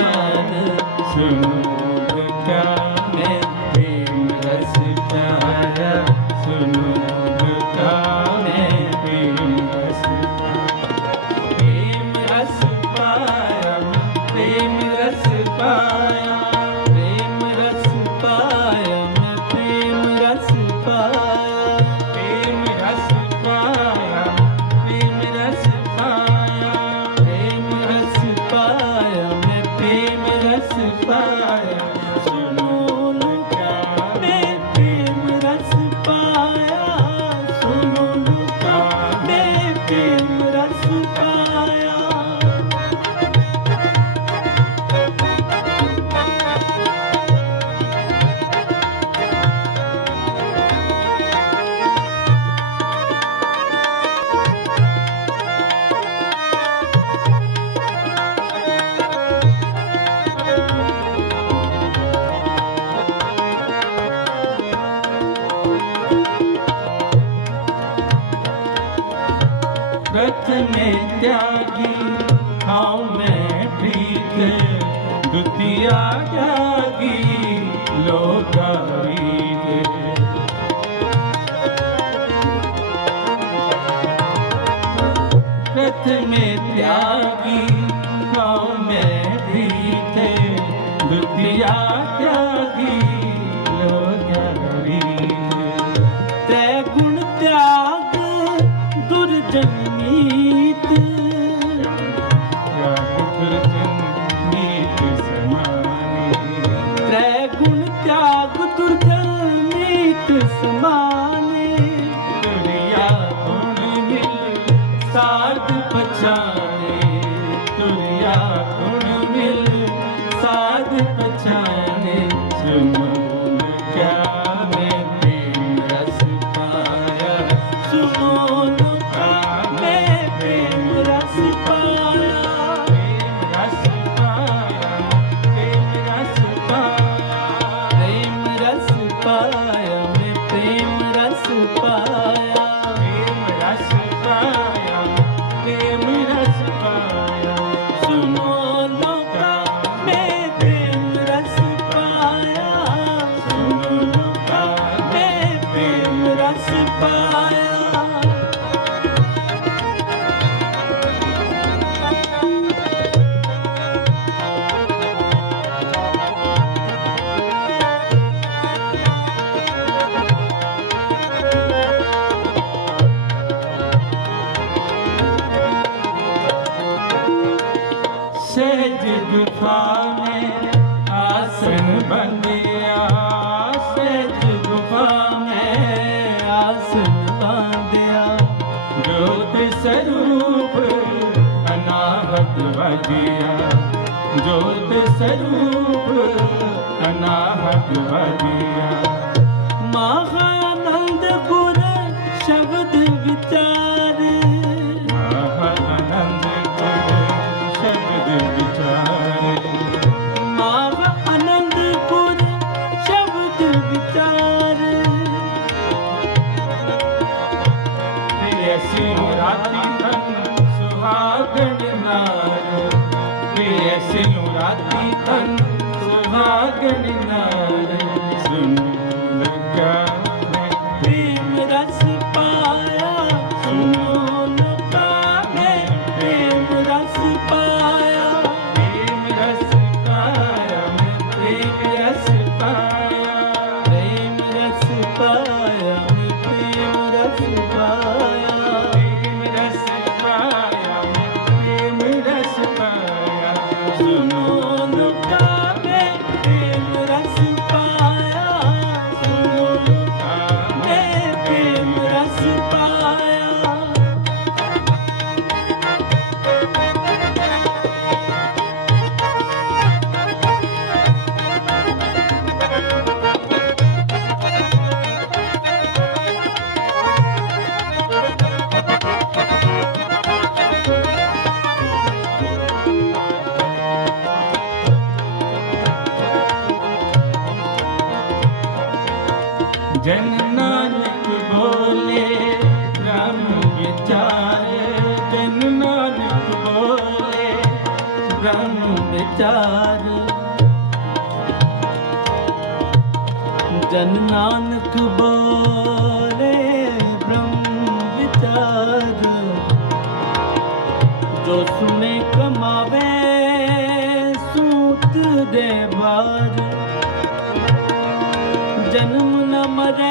না जागी ਵਜਿਆ ਜੋਤ ਸਰੂਪ ਅਨਾਹਤ ਵਜਿਆ ਰਾਤੀ ਤਨ ਸੁਹਾਗਣ ਨਾ ਸੁਨੋ ਦੁਕਾ ਜਨ ਨਾਨਕ ਬੋਲੇ RAM ਵਿਚਾਰੇ। ਜਨ ਨਾਨਕ ਬੋਲੇ RAM ਵਿਚਾਰੇ। ਜਨ ਨਾਨਕ ਬੋਲੇ, ਬ੍ਰਹਮ ਵਿਚਾਰ। ਜੋ ਸੁਨੇ ਕਮਾਵੇ ਬਾਰ। ਜਨਮ மத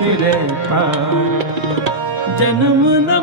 ਤੇਰੇ ਪਾਰ। ਜਨਮ ਨਾ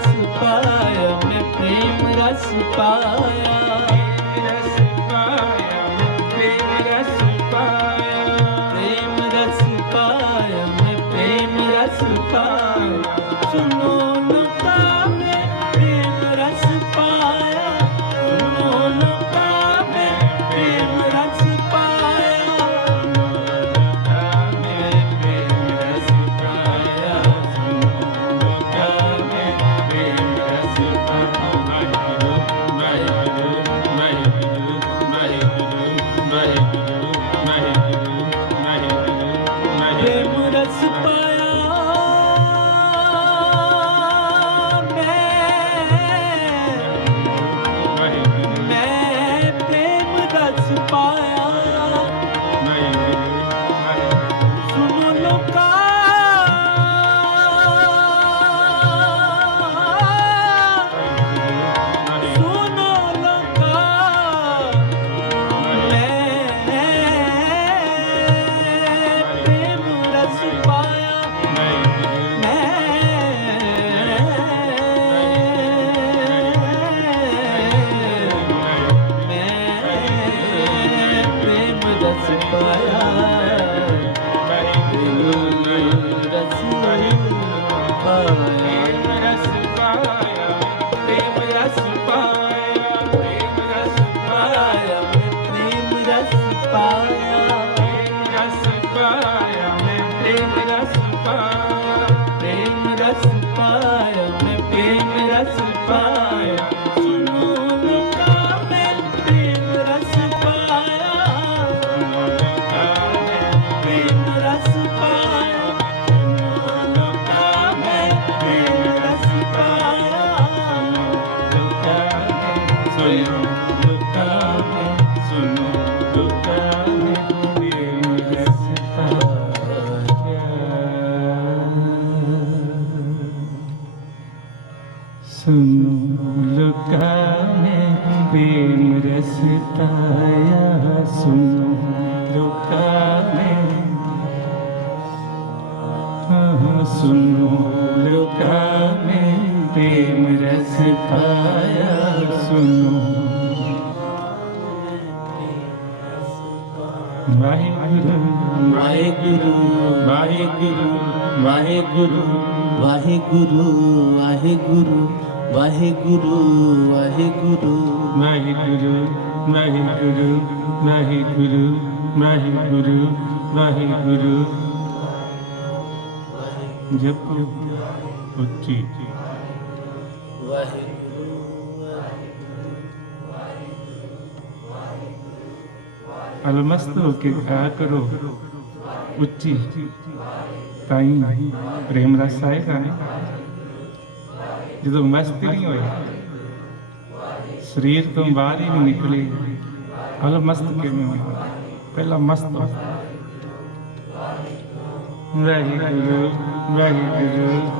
रस पाया मैं प्रेम रस पाया रा ਰਸ ਪਾਇਆ ਸੁਨੋ ਵਾਹਿਗੁਰੂ ਵਾਹਿਗੁਰੂ ਵਾਹਿਗੁਰੂ ਵਾਹਿਗੁਰੂ ਵਾਹਿਗੁਰੂ ਵਾਹਿਗੁਰੂ ਵਾਹਿਗੁਰੂ ਵਾਹਿਗੁਰੂ ਵਾਹਿਗੁਰੂ ਵਾਹਿਗੁਰੂ ਵਾਹਿਗੁਰੂ ਵਾਹਿਗੁਰੂ ਵਾਹਿਗੁਰੂ ਜਪੋ ਉੱਚੀ ਵਾਹਿਗੁਰੂ ਅਲਮਸਤ ਹੋ ਕੇ ਗਾ ਕਰੋ ਉੱਚੀ ਤਾਈ ਪ੍ਰੇਮ ਰਸ ਆਏਗਾ ਜਦੋਂ ਮਸਤ ਨਹੀਂ ਹੋਏ, ਸਰੀਰ ਤੋਂ ਬਾਹਰ ਹੀ ਨਿਕਲੇ ਅਲਮਸਤ ਕਿਵੇਂ ਹੋਇਆ ਪਹਿਲਾ ਮਸਤ ਹੋ ਵਾਹਿਗੁਰੂ ਵਾਹਿਗੁਰੂ